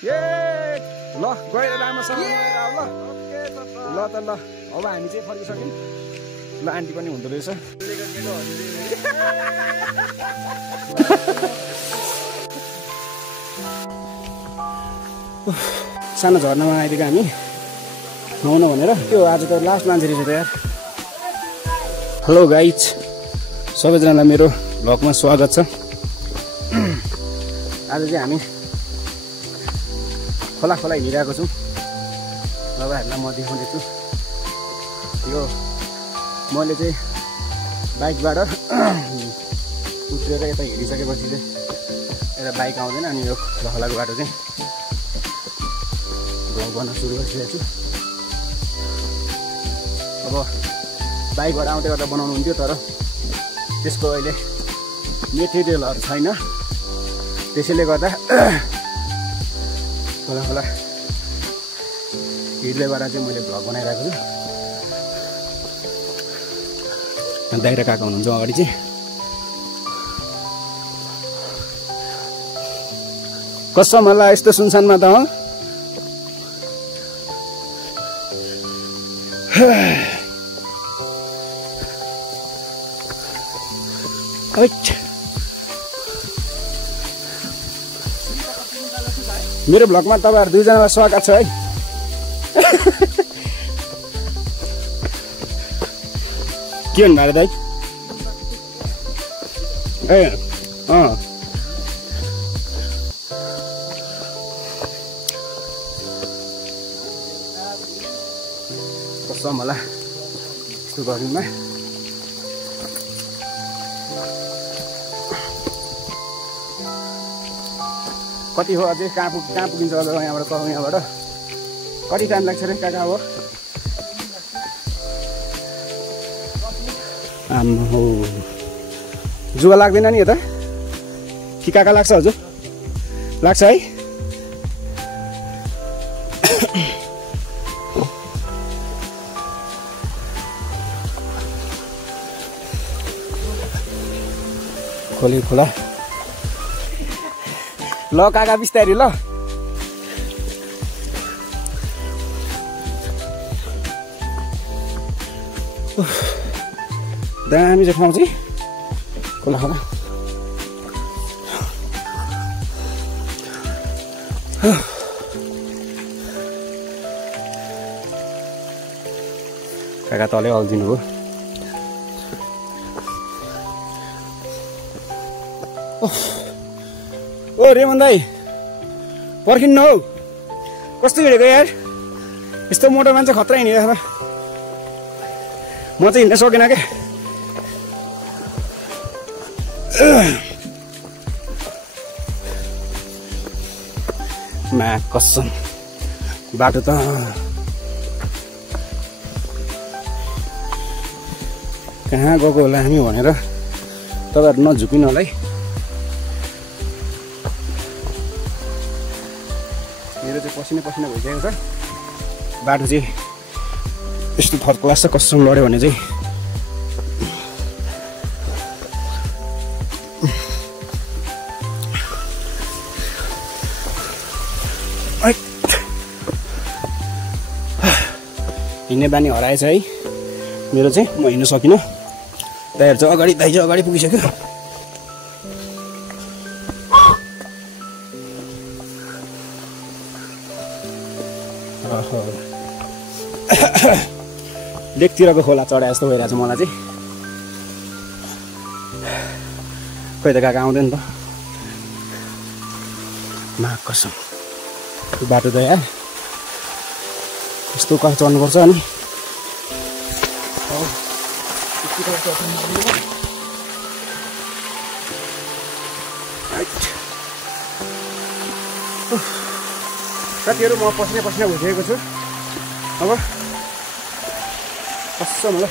ल गएर राम्रोसँग गएर आऊ ल। ल त ल अब हामी चाहिँ फर्किसक्यौँ। ल आन्टी पनि हुँदो रहेछ। सानो झर्नामा आइदिएको हामी नुहाउन भनेर। त्यो आज त लास्ट मान्छे रहेछ त यार। हेलो गाइज, सबैजनालाई मेरो भ्लगमा स्वागत छ। आज चाहिँ हामी खोला हिँडिरहेको छौँ। तपाईँहरूलाई म देखाउँदैछु। यो मैले चाहिँ बाइकबाट उत्रेर यता हिँडिसकेपछि चाहिँ यता बाइक आउँदैन। अनि यो खोलाको बाटो चाहिँ भ्लग गर्न सुरु गरिसकेको छु। अब बाइकबाट आउँदै गर्दा बनाउनु हुन्थ्यो, तर त्यसको अहिले मेटेरियलहरू छैन। त्यसैले गर्दा खोला हिँड्दै गरेर चाहिँ मैले भ्लग बनाइरहेको छु। दाइरा काका हुनुहुन्छ अगाडि चाहिँ। कसम होला यस्तो सुनसानमा त मेरो भ्लगमा तपाईँहरू दुईजनालाई स्वागत छ है। के भन्नु अरे दाइ? ए कसम होला यस्तो गर्नुमा। कति हो अझै? कहाँ पुगिन्छ अझ यहाँबाट? यहाँबाट कति टाइम लाग्छ रे काका? हो आम्हो, जुवा लाग्दैन नि यता कि काका? लाग्छ हजुर, लाग्छ है। खोला ल काका बिस्तारी ल। दामी चाहिँ ठाउँ चाहिँ खोला। काका तलै अल्झिनु हो। ओ रेमन दाई पर्खिन्न हौ, कस्तो हिँडेको यार? यस्तो मोटो मान्छे खतरा हिँडिरहेको। म चाहिँ हिँड्न सकेन क्या। मा कसम बाटो त कहाँ गएको होला हामी भनेर तपाईँहरू नझुकिनु होला है। मेरो चाहिँ पसिना भइसकेको छ। बाटो चाहिँ यस्तो थर्ड क्लास छ। कसम लड्यो भने चाहिँ हिँड्ने बानी हराएछ है मेरो चाहिँ। म हिँड्न सकिनँ। दाइहरू चाहिँ अगाडि, दाइ चाहिँ अगाडि पुगिसक्यो। लेकतिरको खोला चढाए जस्तो भइरहेछ मलाई चाहिँ। खोइ त काका आउँदैन त। मा कसम बाटो त यार यस्तो कहाँ चढ्नुपर्छ। अनि साथीहरू म पसिना भइसकेको छु। अब कसम होला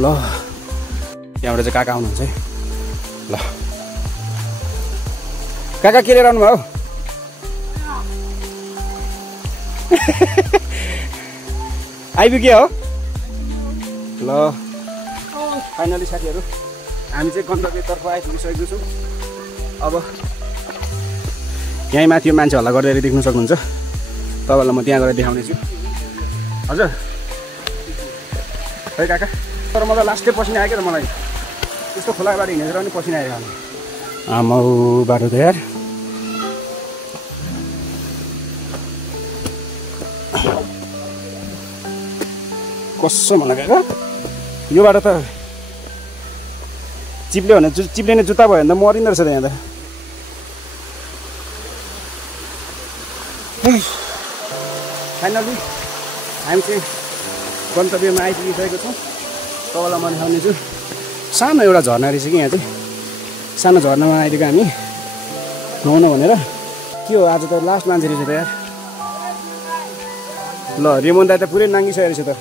ल। त्यहाँबाट चाहिँ काका आउनुहुन्छ है। ल काका के लिएर आउनु भयो? आइपुग्यो हो। ल फाइनली साथीहरू हामी चाहिँ गन्तव्यतर्फ आइपुगिसकेको छौँ। अब यहीँ माथि मान्छे हल्ला गर्दै देख्नु सक्नुहुन्छ। तपाईँलाई म त्यहाँ गएर देखाउने छु। हजुर खै काका, तर म त लास्टै पसिना आयो क्या त मलाई। त्यस्तो खोला बाटो हिँडेर पनि पसिना आयो। आमा बाटो त यार कसो मलाई काका, यो बाटो त चिप्ल्यो भने चिप्लिने जुत्ता भयो भने त मरिँदो रहेछ त यहाँ त। फाइनली हामी चाहिँ गन्तव्यमा आइपुगिसकेको छौँ। तपाईँलाई म देखाउने छु। सानो एउटा झर्ना रहेछ कि यहाँ चाहिँ। सानो झर्नामा आइदिएको हामी नुहाउनु भनेर। के हो आज त लास्ट मान्छे रहेछ त यार। ल रेमन दाइ त पुरै नाङ्गिसकेको रहेछ त।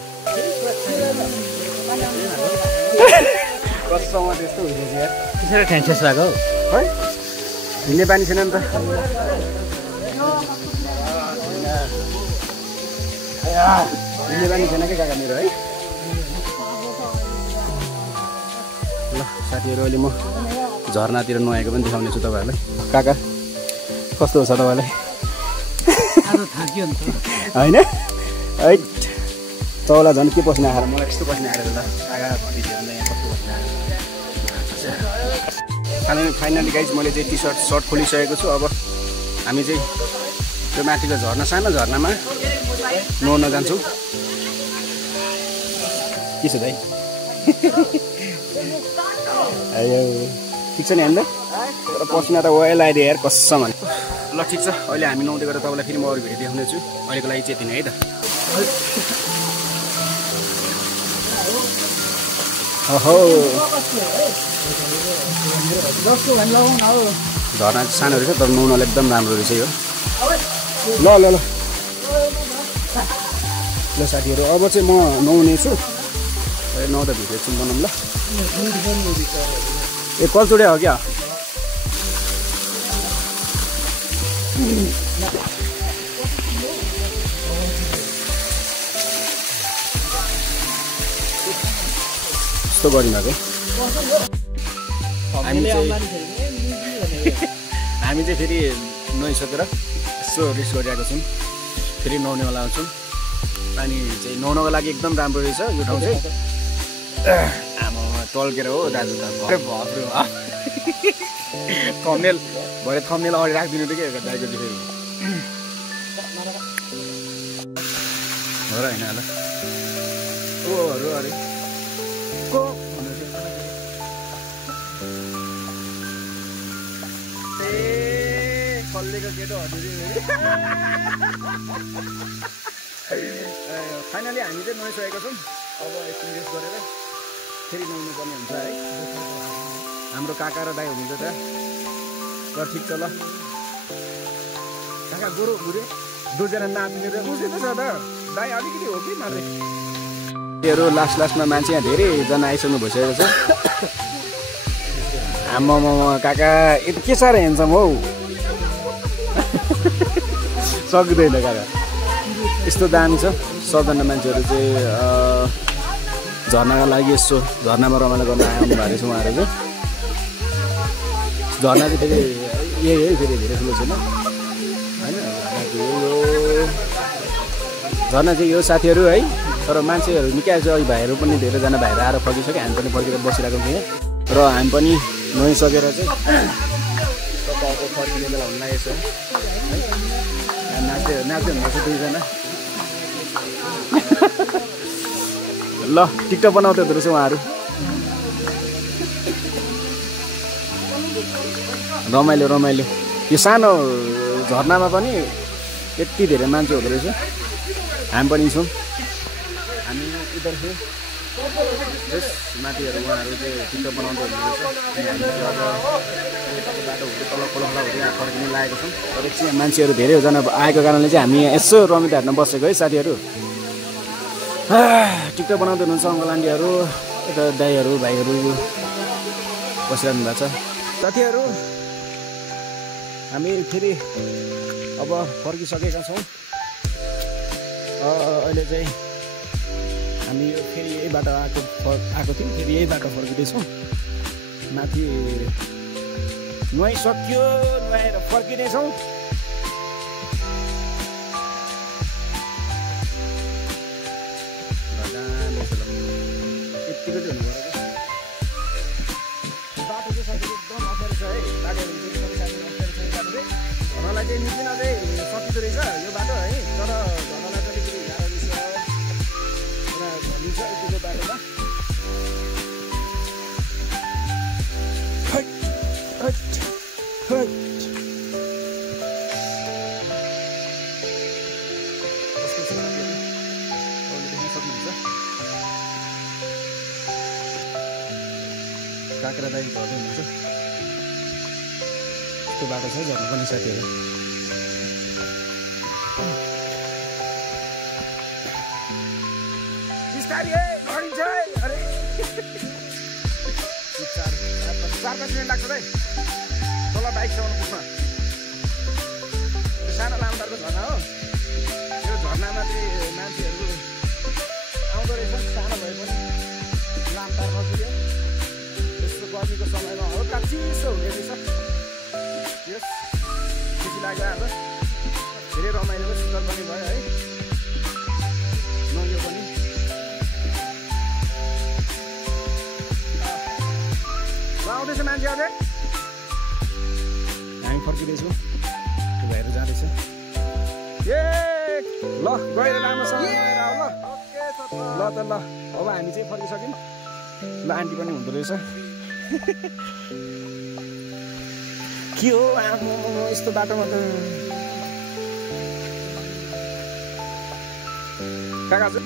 कसमा त्यस्तो हुँदैछ यार, त्यसरी टेन्सेस भएको है। हिँड्ने बानी छैन नि त। हिँड्ने बानी छैन क्या काका मेरो है। ल साथीहरू, अहिले म झर्नातिर नुहाएको पनि देखाउने छु तपाईँहरूलाई। काका कस्तो छ तपाईँलाई? होइन है, तपाईँलाई झन् के पसिना आएर मलाई यस्तो पसिना आएर त काका भनिदियो भने यहाँ कस्तो पसिना आएर। फाइनली गाइज मैले चाहिँ टी सर्ट खोलिसकेको छु। अब हामी चाहिँ त्यो माथिको झर्ना, सानो झर्नामा नुहाउन जान्छौँ। के छ दाइ? अयो ठिक छ नि हामीलाई? तर पसिना त ओयल आइदियो यार कसम। ल ठिक छ, अहिले हामी नुहाउँदै गरेर तपाईँलाई फेरि म अरू भिडियो देखाउने छु। अहिलेको लागि चाहिँ यति नै है त। ओहो झर्ना चाहिँ सानो रहेछ तर नुहाउनलाई एकदम राम्रो रहेछ यो। ल ल ल ल साथीहरू, अब चाहिँ म नुहाउने छु। नुहाउँदा भिडियो चाहिँ बनाऊँ ल। ए कलचुडिया हो क्या? यस्तो गरिरहेको हामी चाहिँ फेरि नुहाइसकेर यसो रेस्ट गरिरहेको छौँ। फेरि नुहाउनेवाला आउँछौँ। पानी चाहिँ नुहाउनको लागि एकदम राम्रो रहेछ यो ठाउँ चाहिँ। आमा टल्केर हो दाजु त भर्नु थम्नेल भरे थम्नेल अगाडि राखिदिनु थियो क्या दाइको चाहिँ फेरि हो र होइन होला। ओहरू अरे को ए कल्लेको केटो फाइनली हामी चाहिँ नुहाइसकेको छौँ। अब एकछिन रेस्ट गरेर फेरि नुहाउनु पर्ने हुन्छ है। हाम्रो काका र दाइ हुनुहुन्छ त। ल ठिक छ ल काका, गोरु बुढे दुईजना नाच्ने र बुझ्दै छ त दाइ अलिकति हो कि मात्रै। त्योहरू लास्टमा मान्छे यहाँ धेरैजना आइसक्नु भइसकेको छ। आम्मामा काका यति के साह्रो हेर्छौँ हौ। सक्दैन काका, यस्तो दामी छ। सबजना मान्छेहरू चाहिँ झर्नाको लागि यसो झर्नामा रमाइलो गर्न आउनु भएको रहेछ उहाँहरू चाहिँ। झर्ना चाहिँ फेरि यही है, फेरि धेरै ठुलो छैन होइन। झर्ना चाहिँ यो साथीहरू है। तर मान्छेहरू निकै आएछ। अघि भाइहरू पनि धेरैजना भाइहरू आएर फर्किसक्यो। हामी पनि फर्केर बसिरहेको थियौँ र हामी पनि नुहाइसकेर चाहिँ तपाईँको फर्किने बेला हुन लागेको छ है। नाच्दै हुँदैछ दुईजना। ल टिकटक बनाउँदै हुँदो रहेछ उहाँहरू। रमाइलो यो सानो झर्नामा पनि यति धेरै मान्छे हुँदो रहेछ। हामी पनि छौँ। हामी उधर थियौँ जस माथिहरू उहाँहरू चाहिँ टिकटक बनाउँदै हुँदो रहेछ। हामी चाहिँ अब बाटो हुँदै तल खोला हुँदै यहाँ फर्किनु लागेको छौँ। तर एकछिन मान्छेहरू धेरैजना आएको कारणले चाहिँ हामी यहाँ यसो रमिता हेर्न बसेको है साथीहरू। टिकटक बनाउँदै हुनुहुन्छ अङ्कल आन्टीहरू, यता दाइहरू भाइहरू बसिरहनु भएको छ। साथीहरू हामी फेरि अब फर्किसकेका छौँ। अहिले चाहिँ हामी फेरि यही बाटो आएको थियौँ। फेरि यही बाटो फर्किँदैछौँ। माथि नुहाइसक्यो, नुहाएर फर्किनेछौँ। यत्तिको चाहिँ हुनु पर्यो। बाटो चाहिँ साथी एकदम अप्ठ्यारो छ है। बाटोहरू चाहिँ एकदम साथी अप्ठ्यारो छ। बाटो चाहिँ घरलाई चाहिँ निस्किन चाहिँ सकिँदो रहेछ यो बाटो है। तर घरलाई चाहिँ अलिकति गाह्रो रहेछ। पुरा झलिन्छ यतिको बाटोमा। काँक्रा दाई घरमै हुनुहुन्छ। त्यो बाटो छ झर्नु पनि साथीहरू। बिस्तारी है लडिन्छ है। अरे 4-5 मिनट लाग्छ है तल बाइकसम्म पुग्न। सानो लामटारको झर्ना हो यो। झर्नामा चाहिँ मान्छेहरू आउँदो रहेछ। सानो भए पनि लामटार नपुग्यो। गर्मीको समयमा हल्का चिसो हुने रहेछ। यस खुसी लाग्यो। आज धेरै रमाइलो सुन्दर पनि भयो है। नुहाइयो पनि। आउँदैछ मान्छे अझै। हामी फर्किँदैछौँ। त्यो भएर जाँदैछ। ए ल गएर राम्रोसँग गएर आऊ ल। ल त ल अब हामी चाहिँ फर्किसक्यौँ। ल आन्टी पनि हुँदो रहेछ। के हो आमा यस्तो बाटोमा त काका छ।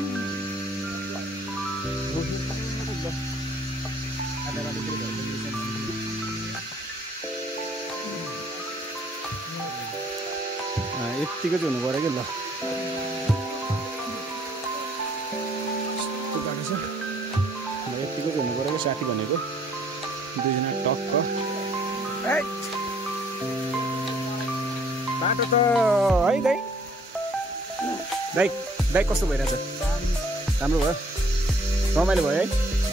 यत्तिको चाहिँ हुनु पऱ्यो कि ल। यस्तो बाटो छ। ल यत्तिको चाहिँ हुनु पऱ्यो कि साथी भनेको। दुईजना टक्क। बाटो त है दाइ। दाइ दाइ कस्तो भइरहेछ? राम्रो भयो। रमाइलो भयो है।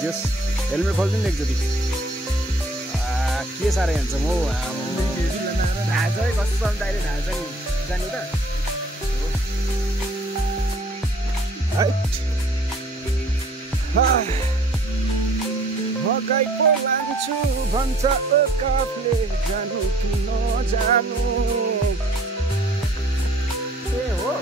जस हेलमेट खोल्नु नि एकचोटि। के साह्रै हुन्छ म ढाल्छ है। कस्तो दाइले ढाल्छ नि जानु त। हगाई पो लान्छु भन्छ काफले जानु कि नजानु। ए हो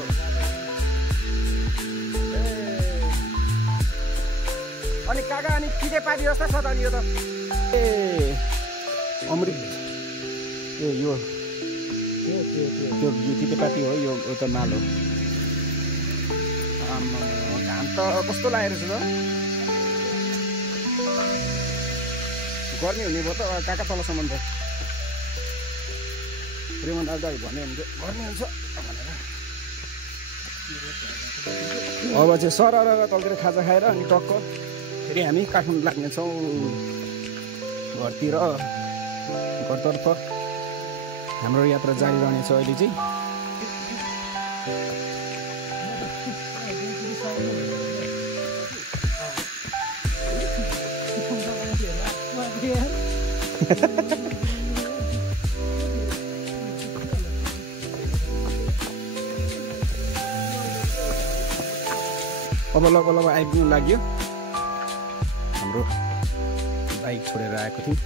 अनि काका अनि तितेपाती जस्तो छ त नि यो त। ए अमृत ए यो त्यो तितेपाती हो यो त माल हो। आम्मा घाम त कस्तो लागेको छ त। गर्मी हुने भयो त काका तलसम्म त। रेमन अगाडि भन्यो भने गर्मी हुन्छ भनेर। अब चाहिँ सरर तलतिर खाजा खाएर अनि टक्क फेरि हामी काठमाडौँ लाग्नेछौँ घरतिर। घरतर्फ हाम्रो यात्रा जारी रहनेछ अहिले चाहिँ। अब लगभग आइपुग्नु लाग्यो। हाम्रो बाइक छोडेर आएको थियौँ।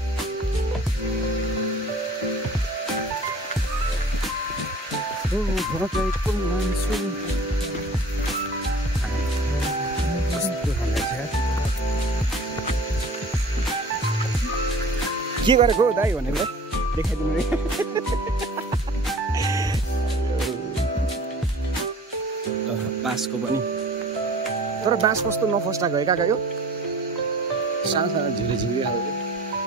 के गरेको दाइ भनेर देखाइदिनु रे। बाँसको पनि तर बाँस कस्तो नफस्टाएको है काका यो। सानो सानो झिरे झिरे खालको।